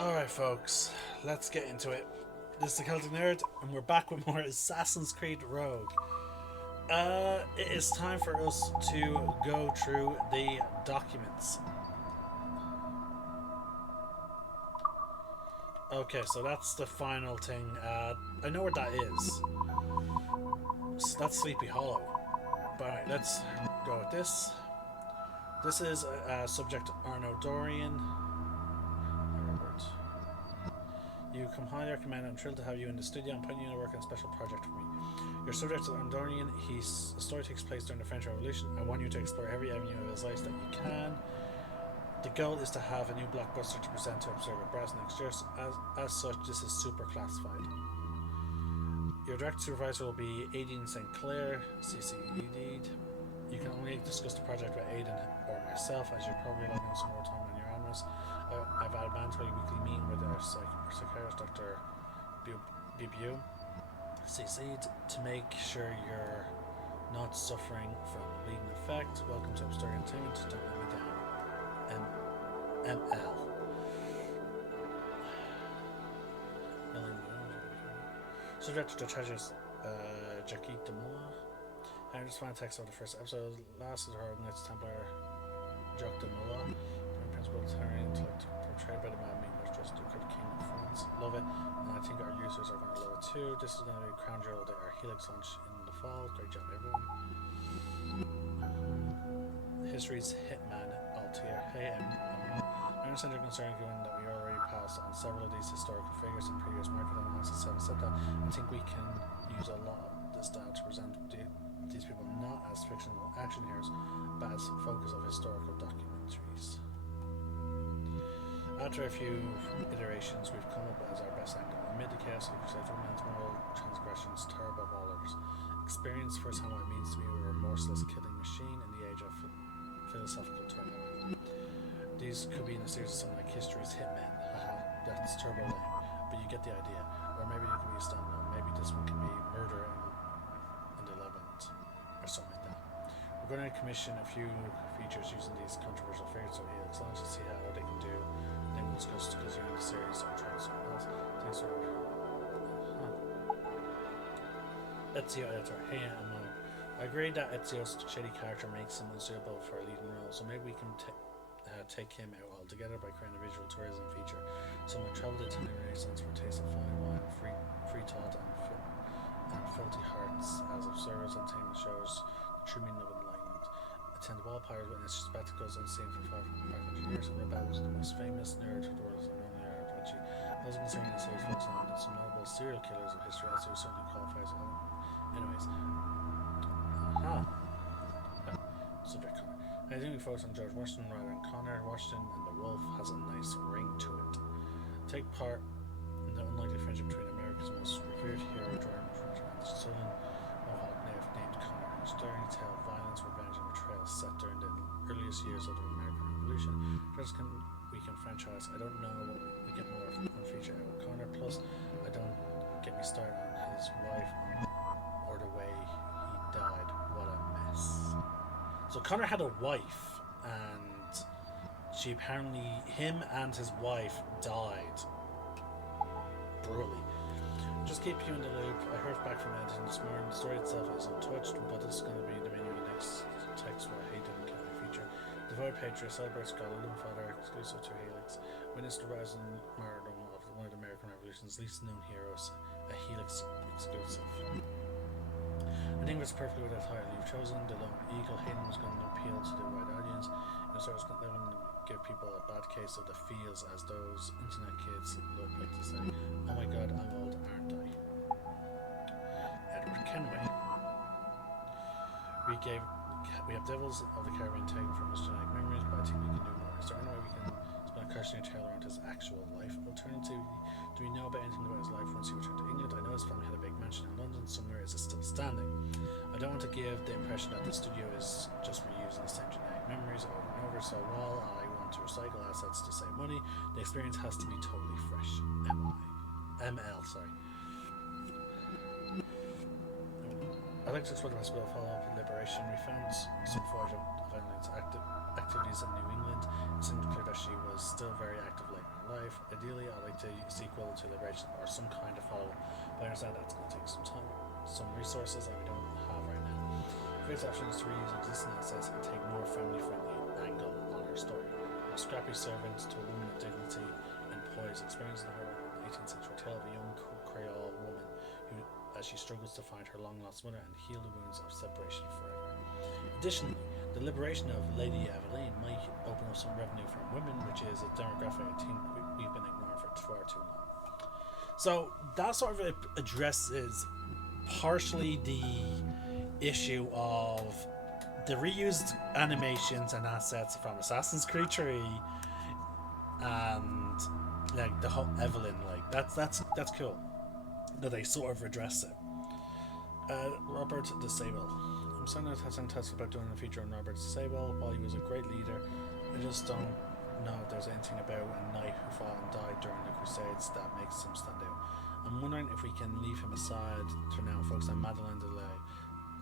Alright, folks, let's get into it. This is the Celtic Nerd, and we're back with more Assassin's Creed Rogue. It is time for us to go through the documents. Okay, so that's the final thing. I know where that is. So that's Sleepy Hollow. But alright, let's go with this. This is subject Arno Dorian. Robert. You come highly recommended. I'm thrilled to have you in the studio. I'm putting you to work on a special project for me. Your subject is Arnorian. The story takes place during the French Revolution. I want you to explore every avenue of his life that you can. The goal is to have a new blockbuster to present to Observer Press next year. As such, this is super classified. Your direct supervisor will be Aidan St. Clair, CCED. You can only discuss the project with Aidan or myself, as you're probably lacking some more time on your annuals. I've had a mandatory weekly meeting with our psychiatrist, Dr. Bibu, CC'd, to make sure you're not suffering from bleeding effect. Welcome to Upstart Entertainment. Don't let me down. ML. Subject to charges, Jackie Demola. I just want to text about the first episode. Last is her Knights Templar, Jacques Demola. Principal Terran intellect portrayed by the man being much just the good king of France. Love it, and I think our users are going to love it too. This is going to be Crown Jewel Day, our Helix launch in the fall. Great job, everyone. History's Hitman Altair. Hey, I understand your concern given that we already passed on several of these historical figures in previous market analysis. Having said that, I think we can use a lot of this data to present these people not as fictional action heroes, but as focus of historical documentaries. After a few iterations, we've come up as our best angle. Amid the chaos of the Crusade, man's moral transgressions, terrible of all others. Experience firsthand what it means to be a remorseless killing machine in the age of philosophical turmoil. These could be in a series of something like History's Hitman. Haha, that's turbo lame, but you get the idea. Or maybe it could be a standalone. Maybe this one can be Murder in the Levant, or something like that. We're going to commission a few features using these controversial figures, so let's launch and see how they can do. Then we'll discuss because you're in the series or trying something else. Thanks for Ezio editor. Hey, I agree that Ezio's shady character makes him unsuitable for a leading role, so maybe we can take him out altogether by creating a visual tourism feature. Someone traveled into the Renaissance for a taste of fine wine, free thought, and filthy hearts as observers on entertainment shows the true meaning of enlightenment. Attend the Wallpires, witness spectacles unseen for 500 years, and Rebel was the most famous nerd the world has known there. I was considering the series focusing on some notable serial killers of history, as it certainly qualifies. Anyways. Subject Connor. I think we focus on George Washington rather than Connor. Washington and the Wolf has a nice ring to it. Take part in the unlikely friendship between America's most revered hero, George Washington, and the Southern Mohawk native named Connor. A stirring tale of violence, revenge, and betrayal set during the earliest years of the American Revolution. Just weekend franchise. I don't know what we get more from one feature out of Connor. Plus, I don't get me started on his wife or the way he died. What a mess. So Connor had a wife, and she apparently, him and his wife died brutally. Just keep you in the loop. I heard back from editing this morning. The story itself is untouched, but this is going to be the menu of the next text where Hayden can feature. Devoted Patriot celebrates Scotland Father, exclusive to Helix. Witness the rise and martyrdom of one of the American Revolution's least known heroes, a Helix exclusive. I think that's perfectly what the title you've chosen. The Lone Eagle. Hayden was going to appeal to the wide audience, and so it's going to give people a bad case of the feels, as those internet kids look like to say, "Oh my God, I'm old, aren't I?" Edward Kenway. We have Devils of the Caribbean taken from his genetic memories, but I think we can do more. Is there any way we can spin a cautionary tale around his actual life? Alternatively, do we know about anything about his life once he returned to England? I know his family had a big mansion in London. Somewhere is it still standing? I don't want to give the impression that the studio is just reusing the same genetic memories over and over, so while I want to recycle assets to save money, the experience has to be totally fresh. ML, sorry. I'd like to explore the possibility of follow-up with Liberation. We found some Voyage of Evelyn's activities in New England, it seemed clear that she was still very active late in her life. Ideally, I'd like to sequel to Liberation or some kind of follow-up, but I understand that's going to take some time, some resources that we don't have right now. Fate's option is to reuse existing assets and take more family-friendly angle on her story. From a scrappy servant to a woman of dignity and poise, experiencing her 18th century tale of a young Creole woman who, as she struggles to find her long-lost mother and heal the wounds of separation forever. Additionally, the liberation of Lady Evelyn might open up some revenue from women, which is a demographic I think we've been ignoring for far too long. So that sort of addresses partially the issue of the reused animations and assets from Assassin's Creed 3 and like the whole Evelyn, like that's cool that they sort of address it. Robert DeSable. I'm starting to have some tests about doing a feature on Robert DeSable. While he was a great leader, I just don't know if there's anything about a knight who fought and died during the Crusades that makes him stand out. I'm wondering if we can leave him aside for now and focus on Madeleine DeLay,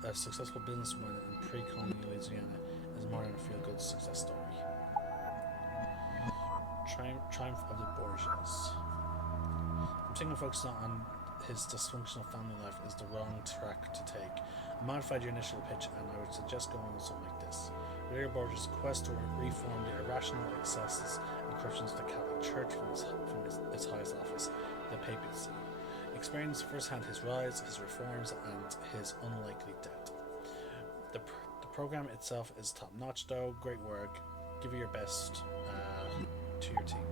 a successful businesswoman in pre-colonial Louisiana, as more than a feel-good success story. Triumph of the Borgias. I'm thinking focusing on his dysfunctional family life is the wrong track to take. I modified your initial pitch and I would suggest going with something like this. Valerio Borgia's quest to reform the irrational excesses and corruptions of the Catholic Church from its highest office, the papacy. Experience firsthand his rise, his reforms, and his unlikely death. The program itself is top notch though, great work, give it your best to your team.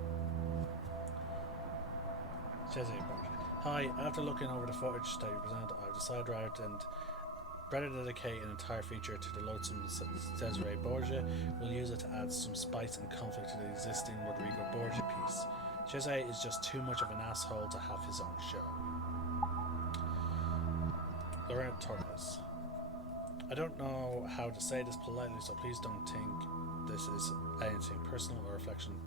Cesare Borgia. Hi, after looking over the footage that you presented, I've decided rather than dedicate an entire feature to the loathsome Cesare Borgia, we'll use it to add some spice and conflict to the existing Rodrigo Borgia piece. Cesare is just too much of an asshole to have his own show. Lorena Torres. I don't know how to say this politely, so please don't think this is anything personal or reflection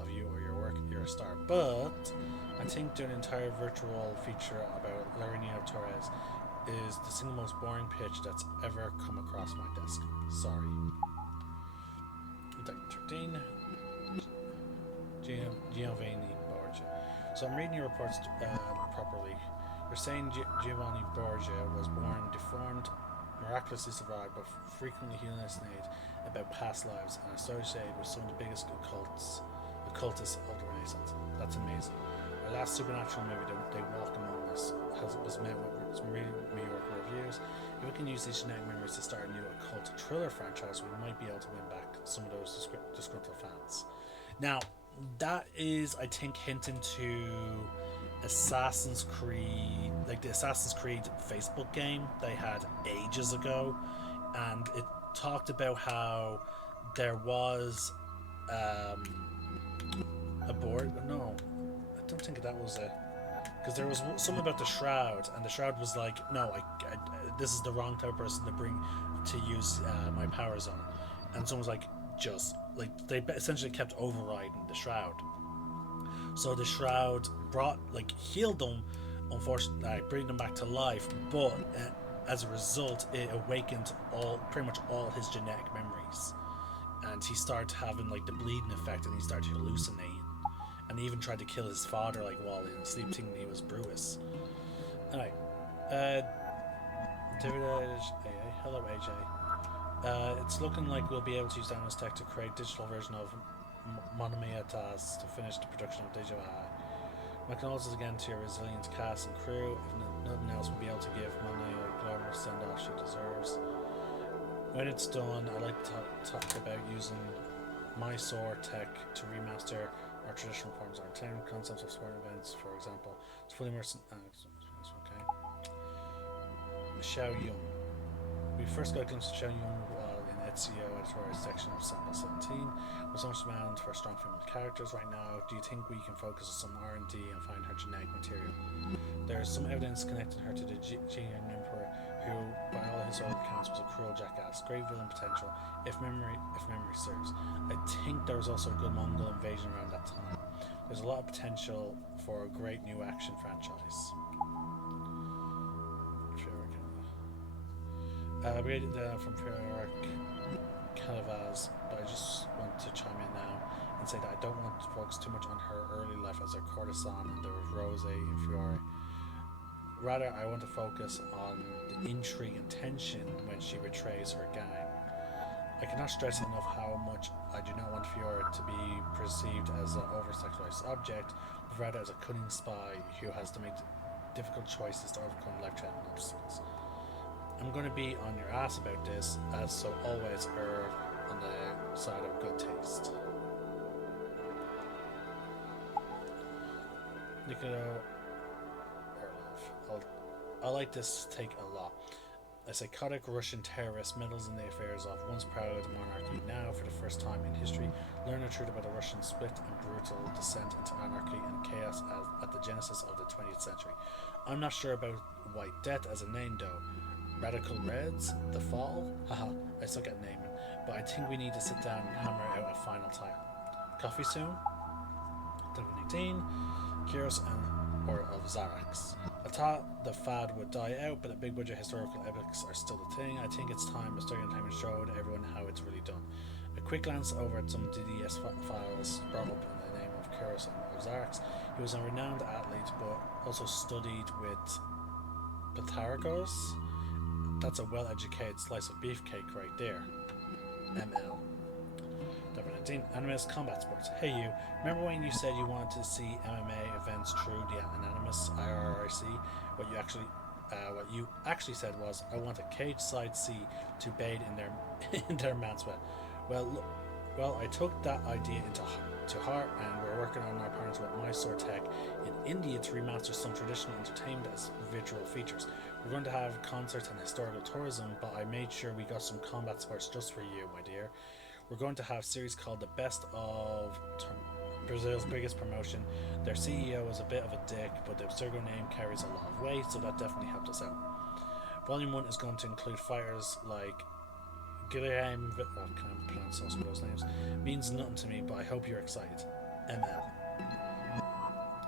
of you or your work. You're a star. But I think doing an entire virtual feature about Lorena Torres is the single most boring pitch that's ever come across my desk. Sorry. 13. Giovanni Borgia. So I'm reading your reports properly. You're saying Giovanni Borgia was born deformed, miraculously survived, but frequently hallucinated about past lives and associated with some of the biggest occultists of the Renaissance. That's amazing. Our last supernatural movie, They Walk Among Us, was met with some really mediocre reviews. If we can use these genetic memories to start a new occult thriller franchise, we might be able to win back some of those disgruntled fans. Now, that is, I think, hinting to Assassin's Creed, like the Assassin's Creed Facebook game they had ages ago, and it talked about how there was a board. No, I don't think that was it. Because there was something about the Shroud, and the Shroud was like, no, this is the wrong type of person to use my powers on. And someone was like, just like they essentially kept overriding the Shroud. So the Shroud healed them, unfortunately, bringing them back to life. But as a result, it awakened pretty much all his genetic memories, and he started having like the bleeding effect, and he started hallucinating. And he even tried to kill his father while in sleep, thinking he was Bruce. Alright. David hello AJ. It's looking like we'll be able to use Dynamos Tech to create digital version of Monomietas to finish the production of Deja Vu. My condolences again to your resilient cast and crew. If nothing else, we'll be able to give Monet a glamorous send-off she deserves. When it's done, I'd like to talk about using Mysore Tech to remaster our traditional forms of entertainment concepts of sport events, for example. It's fully immersed in Xiao Yun. We first got a glimpse of Xiao Yun while in Ezio editorial section of Sample 17. With so much demand for strong female characters right now, do you think we can focus on some R&D and find her genetic material? There is some evidence connecting her to the Jian Emperor, who, by all his old accounts, was a cruel jackass. Great villain potential, if memory serves. I think there was also a good Mongol invasion around that time. There's a lot of potential for a great new action franchise. Brigadier from Priork Calavaz, but I just want to chime in now and say that I don't want to focus too much on her early life as a courtesan and there was Rose in Fiore. Rather, I want to focus on the intrigue and tension when she betrays her gang. I cannot stress enough how much I do not want Fiora to be perceived as an over-sexualized object, but rather as a cunning spy who has to make difficult choices to overcome life-threatening obstacles. I'm going to be on your ass about this, as so always err on the side of good taste. Nikolai Orlov. I like this take a lot. A psychotic Russian terrorist meddles in the affairs of once proud monarchy. Now, for the first time in history, learn the truth about a Russian split and brutal descent into anarchy and chaos at the genesis of the 20th century. I'm not sure about White Death as a name though. Radical Reds? The Fall? Haha, I suck at naming. But I think we need to sit down and hammer out a final title. Coffee soon? 2018, Kyros and or of Zarax. I thought the fad would die out, but the big budget historical epics are still a thing. I think it's time Mysterious Entertainment showed everyone how it's really done. A quick glance over at some DDS files brought up in the name of Kyros and of Zarax. He was a renowned athlete, but also studied with Pythagoras. That's a well-educated slice of beefcake right there. ML. 19. Animus Combat Sports. Hey you, remember when you said you wanted to see MMA events through the Anonymous IRRC? What you actually said was, I want a cage side C to bathe in their man sweat. Well, I took that idea to heart, and we're working on our plans with Mysore Tech in India to remaster some traditional entertainment as virtual features. We're going to have concerts and historical tourism, but I made sure we got some combat sports just for you, my dear. We're going to have a series called The Best of Brazil's biggest promotion. Their CEO is a bit of a dick, but the Abstergo name carries a lot of weight, so that definitely helped us out. Volume 1 is going to include fighters like Guilherme, I can't pronounce most of those names. Means nothing to me, but I hope you're excited. ML.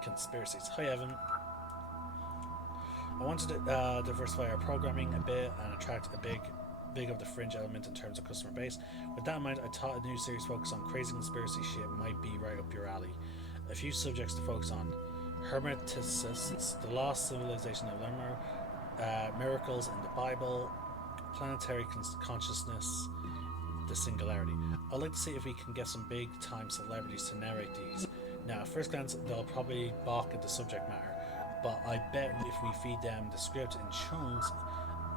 Conspiracies. Hi Evan. I wanted to diversify our programming a bit and attract a big of the fringe element in terms of customer base. With that in mind, I thought a new series focused on crazy conspiracy shit might be right up your alley. A few subjects to focus on: Hermeticists, the lost civilization of Lemur, miracles in the Bible, planetary consciousness, the singularity. I'd like to see if we can get some big time celebrities to narrate these. Now, at first glance, they'll probably balk at the subject matter, but I bet if we feed them the script in chunks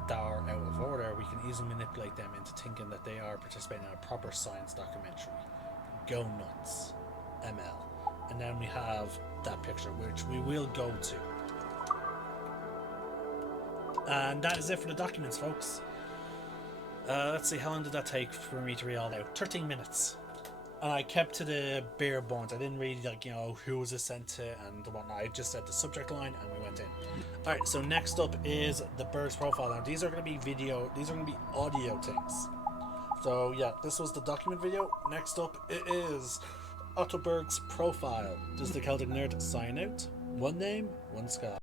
that are out of order, we can easily manipulate them into thinking that they are participating in a proper science documentary. Go nuts. ML. And then we have that picture, which we will go to. And that is it for the documents, folks. Let's see, how long did that take for me to read all out? 13 minutes. And I kept to the bare bones. I didn't read, who was it sent to and whatnot. I just said the subject line and we went in. Alright, so next up is the Berg's profile. Now, these are going to be audio things. So, yeah, this was the document video. Next up, it is Otto Berg's profile. This is the Celtic Nerd sign out. One name, one sky.